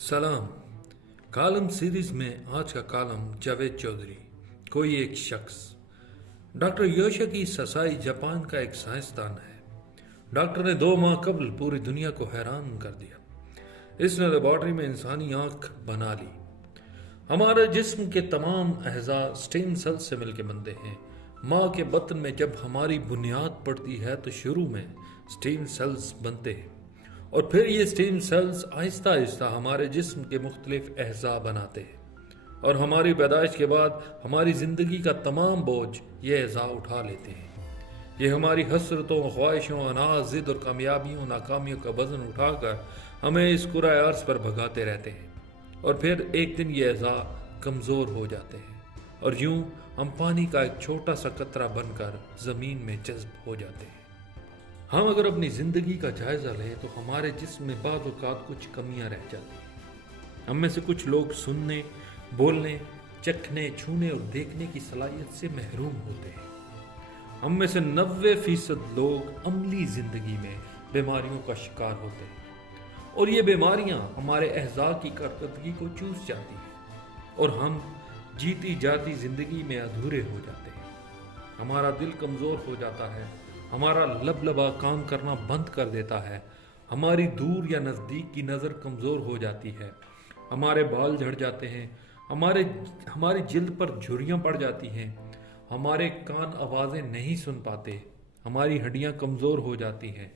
सलाम। Column series में आज का कॉलम जावेद चौधरी, कोई एक शख्स। डॉक्टर योशिकी ससाई जापान का एक साइंसदान है। डॉक्टर ने 2 माह कबल पूरी दुनिया को हैरान कर दिया। इसने लेबॉर्ट्री में इंसानी आंख बना ली। हमारे जिस्म के तमाम अहजा स्टेम सेल्स से मिलकर बनते हैं। माँ के बतन में जब हमारी बुनियाद पड़ती है तो शुरू में स्टेम सेल्स बनते हैं और फिर ये स्टेम सेल्स आहिस्ता आहिस्ता हमारे जिस्म के मुख्तलिफ अहजा बनाते हैं और हमारी पैदाइश के बाद हमारी ज़िंदगी का तमाम बोझ ये अहजा उठा लेते हैं। ये हमारी हसरतों, ख्वाहिशों, अनाज, ज़िद और कामयाबियों, नाकामियों का वज़न उठाकर हमें इस कुराए अर्ज़ पर भगाते रहते हैं और फिर एक दिन ये अहजा कमज़ोर हो जाते हैं और यूं हम पानी का एक छोटा सा कतरा बनकर ज़मीन में जज्ब हो जाते हैं। हम अगर अपनी ज़िंदगी का जायज़ा लें तो हमारे जिस्म में बाज़ औक़ात कुछ कमियां रह जाती हैं। हम में से कुछ लोग सुनने, बोलने, चखने, छूने और देखने की सलाहियत से महरूम होते हैं। हम में से 90% लोग अमली ज़िंदगी में बीमारियों का शिकार होते हैं और ये बीमारियां हमारे अहज़ा की कारकर्दगी को चूस जाती हैं और हम जीती जाती ज़िंदगी में अधूरे हो जाते हैं। हमारा दिल कमज़ोर हो जाता है, हमारा लबलबा काम करना बंद कर देता है, हमारी दूर या नज़दीक की नज़र कमज़ोर हो जाती है, हमारे बाल झड़ जाते हैं, हमारी जिल्द पर झुर्रियाँ पड़ जाती हैं, हमारे कान आवाज़ें नहीं सुन पाते, हमारी हड्डियाँ कमज़ोर हो जाती हैं,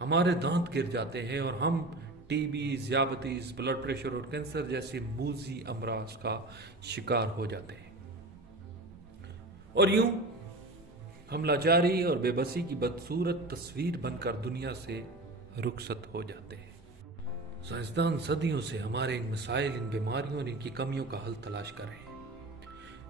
हमारे दांत गिर जाते हैं और हम टीबी, ज़ियाबतीस, ब्लड प्रेशर और कैंसर जैसे मूज़ी अमराज का शिकार हो जाते हैं। और यूं हम लाचारी और बेबसी की बदसूरत तस्वीर बनकर दुनिया से रुखसत हो जाते हैं। साइंसदान सदियों से हमारे इन मसाइल, इन बीमारियों और इनकी कमियों का हल तलाश कर रहे हैं।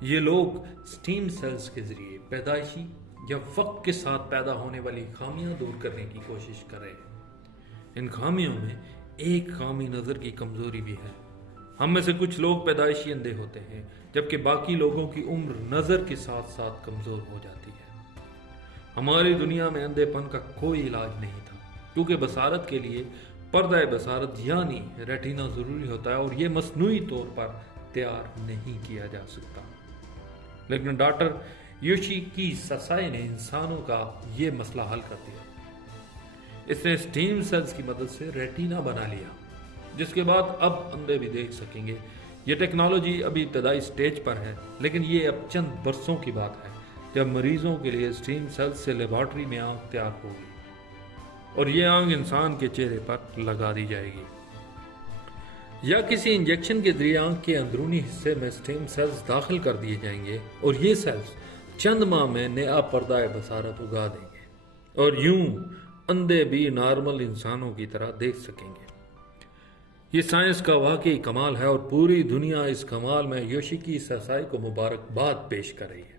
ये लोग स्टीम सेल्स के जरिए पैदाइशी या वक्त के साथ पैदा होने वाली खामियां दूर करने की कोशिश कर रहे हैं। इन खामियों में एक खामी नज़र की कमज़ोरी भी है। हम में से कुछ लोग पैदाइशी अंधे होते हैं जबकि बाकी लोगों की उम्र नज़र के साथ साथ कमज़ोर हो जाती है। हमारी दुनिया में अंधेपन का कोई इलाज नहीं था क्योंकि बसारत के लिए पर्दा बसारत यानी रेटिना ज़रूरी होता है और ये मसनूई तौर पर तैयार नहीं किया जा सकता। लेकिन डॉक्टर योशिकी ससाई ने इंसानों का ये मसला हल कर दिया। इसने स्टीम सेल्स की मदद से रेटिना बना लिया जिसके बाद अब अंधे भी देख सकेंगे। ये टेक्नोलॉजी अभी इब्तदाई स्टेज पर है लेकिन ये अब चंद बरसों की बात है जब मरीजों के लिए स्टीम सेल्स से लेबॉर्ट्री में आंख तैयार होगी और ये आंख इंसान के चेहरे पर लगा दी जाएगी या किसी इंजेक्शन के जरिए आंख के अंदरूनी हिस्से में स्टीम सेल्स दाखिल कर दिए जाएंगे और ये सेल्स चंद माह में नया पर्दा बसारत उगा देंगे और यूं अंधे भी नॉर्मल इंसानों की तरह देख सकेंगे। ये साइंस का वाकई कमाल है और पूरी दुनिया इस कमाल में योशिकी ससाई को मुबारकबाद पेश कर रही है।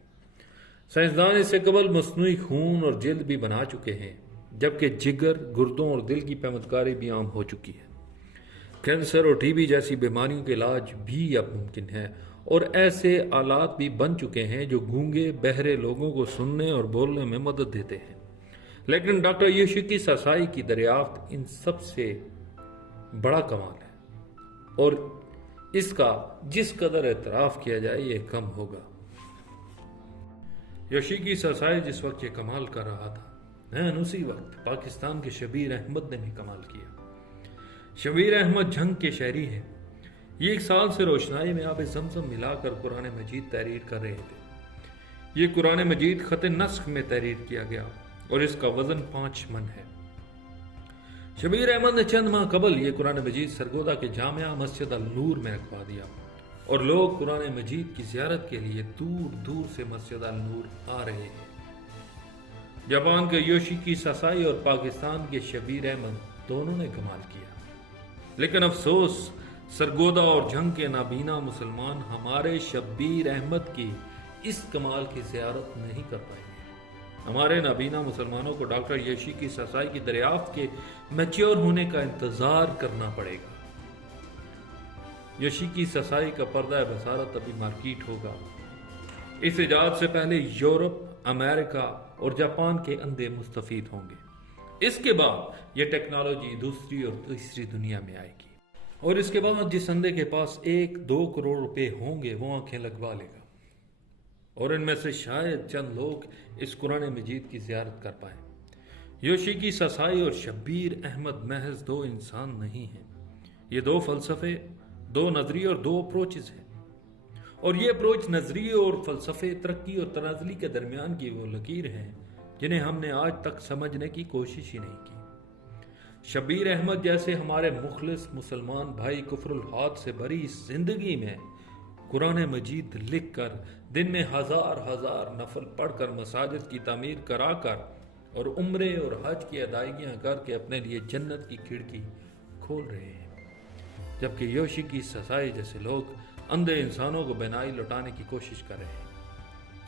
साइंसदान इससे कबल मसनूई खून और जिल्द भी बना चुके हैं जबकि जिगर, गुर्दों और दिल की पैमदकारी भी आम हो चुकी है। कैंसर और टीबी जैसी बीमारियों के इलाज भी अब मुमकिन है और ऐसे आलात भी बन चुके हैं जो गूंगे बहरे लोगों को सुनने और बोलने में मदद देते हैं। लेकिन डॉक्टर योशिकी ससाई की दरियाफ्त इन सब से बड़ा कमाल है और इसका जिस कदर एतराफ़ किया जाए ये कम होगा। योशिकी ससाई जिस वक्त ये कमाल कर रहा था उसी वक्त पाकिस्तान के शबीर अहमद ने भी कमाल किया। शबीर अहमद जंग के शहरी हैं। ये 1 साल से रोशनाई में आब ज़मज़म मिलाकर कुरान मजीद तहरीर कर रहे थे। ये कुरान मजीद ख़त नस्ख में तहरीर किया गया और इसका वज़न 5 मन है। शबीर अहमद ने चंद माह कबल ये कुरान मजीद सरगोदा के जामिया मस्जिद अल नूर में रखवा दिया और लोग कुरान मजीद की ज़ियारत के लिए दूर दूर से मस्जिद अल नूर आ रहे हैं। जापान के योशिकी ससाई और पाकिस्तान के शबीर अहमद दोनों ने कमाल किया लेकिन अफसोस सरगोदा और जंग के नाबीना मुसलमान हमारे शबीर अहमद की इस कमाल की ज़ियारत नहीं कर पाएंगे। हमारे नाबीना मुसलमानों को डॉक्टर योशिकी ससाई की दरियाफ्त के मैच्योर होने का इंतज़ार करना पड़ेगा। योशिकी ससाई का पर्दा बसारत अभी मार्केट होगा। इस इजाद से पहले यूरोप, अमेरिका और जापान के अंधे मुस्तफीद होंगे। इसके बाद यह टेक्नोलॉजी दूसरी और तीसरी दुनिया में आएगी। اور اس کے بعد جس اندھے کے پاس 1-2 کروڑ روپے ہوں گے وہ آنکھیں لگوا لے گا، اور ان میں سے شاید چند لوگ اس قرآن مجید کی زیارت کر پائیں۔ یوشیکی ساسائی اور شبیر احمد محض 2 انسان نہیں ہیں، یہ 2 فلسفے، 2 نظریے اور 2 اپروچز ہیں، اور یہ اپروچ نظریے اور فلسفے، ترقی اور تنازلی کے درمیان کی وہ لکیر ہیں جنہیں ہم نے آج تک سمجھنے کی کوشش ہی نہیں کی۔ شبیر احمد جیسے ہمارے مخلص مسلمان بھائی کفر الحاد سے بری زندگی میں قرآن مجید لکھ کر دن میں ہزار نفل پڑھ کر مساجد کی تعمیر کرا کر اور عمرے اور حج کی ادائیگیاں کر کے اپنے لیے جنت کی کھڑکی کھول رہے ہیں، جبکہ یوشیکی ساسائی جیسے لوگ اندھے انسانوں کو بینائی لوٹانے کی کوشش کر رہے ہیں۔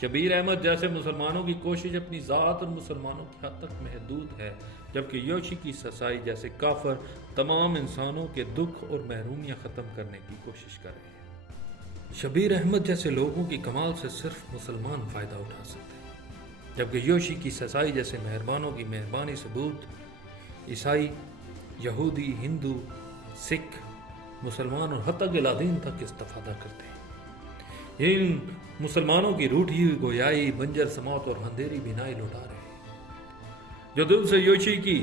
شبیر احمد جیسے مسلمانوں کی کوشش اپنی ذات اور مسلمانوں کی حد تک محدود ہے، جبکہ یوشیکی ساسائی جیسے کافر تمام انسانوں کے دکھ اور محرومیاں ختم کرنے کی کوشش کر رہے ہیں۔ شبیر احمد جیسے لوگوں کی کمال سے صرف مسلمان فائدہ اٹھا سکتے ہیں، جبکہ یوشیکی ساسائی جیسے مہربانوں کی مہربانی سے بدھ، عیسائی، یہودی، ہندو، سکھ، مسلمان اور حتیٰ کہ لادین تک استفادہ کرتے ہیں۔ ان مسلمانوں کی روٹھی ہوئی گویائی، بنجر سماعت اور اندھیری بینائی لوٹا رہے ہیں، جو دل سے یوشیکی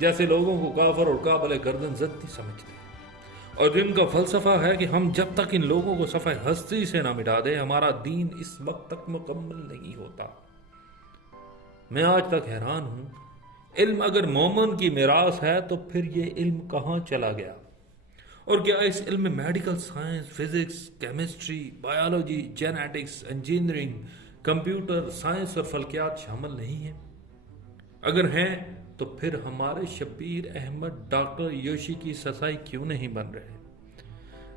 جیسے لوگوں کو کافر اور قابل گردن زدی سمجھتے ہیں، اور جن کا فلسفہ ہے کہ ہم جب تک ان لوگوں کو صفحہ ہستی سے نہ مٹا دیں ہمارا دین اس وقت تک مکمل نہیں ہوتا۔ میں آج تک حیران ہوں، علم اگر مومن کی میراث ہے تو پھر یہ علم کہاں چلا گیا؟ اور کیا اس علم میں medical science, physics, chemistry, biology, genetics, engineering, computer science اور فلکیات شامل نہیں ہیں؟ اگر ہیں تو پھر ہمارے شبیر احمد ڈاکٹر یوشیکی ساسائی کیوں نہیں بن رہے؟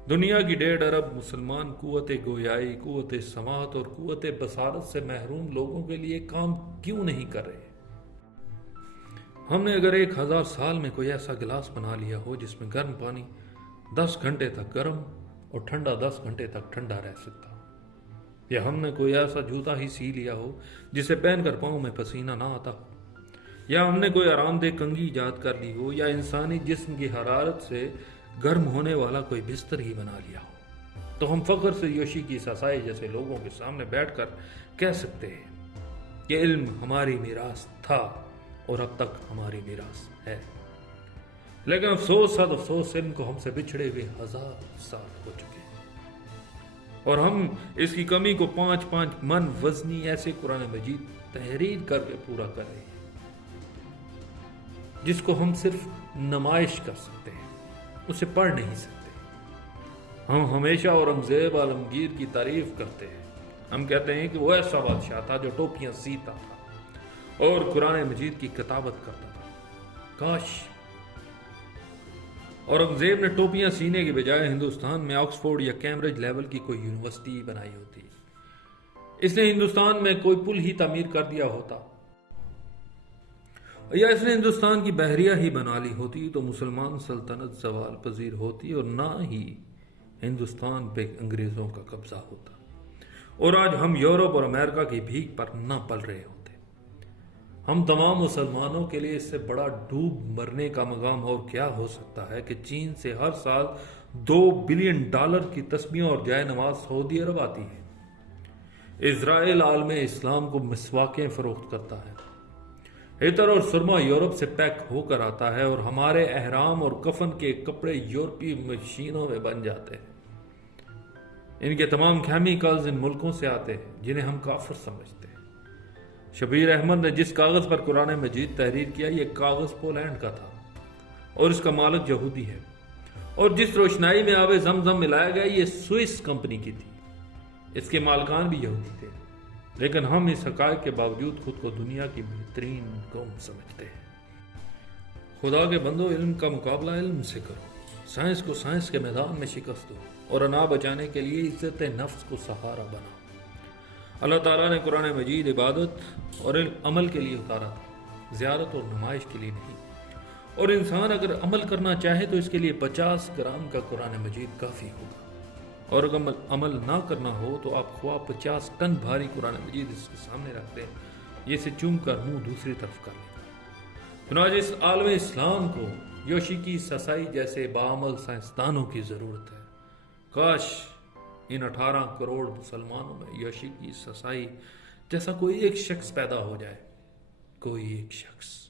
دنیا کی 1.5 ارب مسلمان قوت گویائی، قوت سماعت اور قوت بصارت سے محروم لوگوں کے لیے کام کیوں نہیں کر رہے؟ ہم نے اگر 1000 سال میں کوئی ایسا گلاس بنا لیا ہو جس میں گرم پانی 10 گھنٹے تک گرم اور ٹھنڈا 10 گھنٹے تک ٹھنڈا رہ سکتا ہو، یا ہم نے کوئی ایسا جوتا ہی سی لیا ہو جسے پہن کر پاؤں میں پسینہ نہ آتا ہو، یا ہم نے کوئی آرام دہ کنگھی ایجاد کر لی ہو، یا انسانی جسم کی حرارت سے گرم ہونے والا کوئی بستر ہی بنا لیا ہو، تو ہم فخر سے یوشیکی ساسائی جیسے لوگوں کے سامنے بیٹھ کر کہہ سکتے ہیں کہ علم ہماری میراث تھا اور اب تک ہماری میراث ہے۔ لیکن افسوس صد افسوس علم کو ہم سے بچھڑے ہوئے 1000 سال ہو چکے ہیں، اور ہم اس کی کمی کو 5 من وزنی ایسے قرآن مجید تحریر کر کے پورا کر رہے ہیں جس کو ہم صرف نمائش کر سکتے ہیں، اسے پڑھ نہیں سکتے۔ ہم ہمیشہ اورنگزیب عالمگیر کی تعریف کرتے ہیں، ہم کہتے ہیں کہ وہ ایسا بادشاہ تھا جو ٹوپیاں سیتا تھا اور قرآن مجید کی کتابت کرتا تھا۔ کاش اورنگزیب نے ٹوپیاں سینے کے بجائے ہندوستان میں آکسفورڈ یا کیمبرج لیول کی کوئی یونیورسٹی بنائی ہوتی، اس نے ہندوستان میں کوئی پل ہی تعمیر کر دیا ہوتا، یا اس نے ہندوستان کی بحریہ ہی بنا لی ہوتی تو مسلمان سلطنت زوال پذیر ہوتی اور نہ ہی ہندوستان پہ انگریزوں کا قبضہ ہوتا، اور آج ہم یورپ اور امریکہ کی بھیک پر نہ پل رہے ہوتے۔ ہم تمام مسلمانوں کے لیے اس سے بڑا ڈوب مرنے کا مقام اور کیا ہو سکتا ہے کہ چین سے ہر سال $2 بلین کی تسبیحوں اور جائے نماز سعودی عرب آتی ہے۔ اسرائیل عالم اسلام کو مسواکیں فروخت کرتا ہے، عطر اور سرما یورپ سے پیک ہو کر آتا ہے، اور ہمارے احرام اور کفن کے کپڑے یورپی مشینوں میں بن جاتے ہیں۔ ان کے تمام کیمیکلز ان ملکوں سے آتے ہیں جنہیں ہم کافر سمجھتے ہیں۔ شبیر احمد نے جس کاغذ پر قرآن مجید تحریر کیا یہ کاغذ پولینڈ کا تھا اور اس کا مالک یہودی ہے، اور جس روشنائی میں آب زمزم ملایا گیا یہ سوئس کمپنی کی تھی، اس کے مالکان بھی یہودی تھے، لیکن ہم اس حقائق کے باوجود خود کو دنیا کی بہترین قوم سمجھتے ہیں۔ خدا کے بندو، علم کا مقابلہ علم سے کرو، سائنس کو سائنس کے میدان میں شکست دو، اور انا بچانے کے لیے عزت نفس کو سہارا بناؤ۔ اللہ تعالیٰ نے قرآن مجید عبادت اور عمل کے لیے اتارا تھا، زیارت اور نمائش کے لیے نہیں، اور انسان اگر عمل کرنا چاہے تو اس کے لیے 50 گرام کا قرآن مجید کافی ہوگا، اور اگر عمل نہ کرنا ہو تو آپ خواہ 50 ٹن بھاری قرآن مجید اس کے سامنے رکھ دیں، یہ اسے چوم کر منہ دوسری طرف کر لیں۔ چنانچہ اس عالم اسلام کو یوشیکی سسائی جیسے بعمل سائنسدانوں کی ضرورت ہے. کاش ان 18 کروڑ مسلمانوں میں یوشیکی سسائی جیسا کوئی ایک شخص پیدا ہو جائے. کوئی ایک شخص.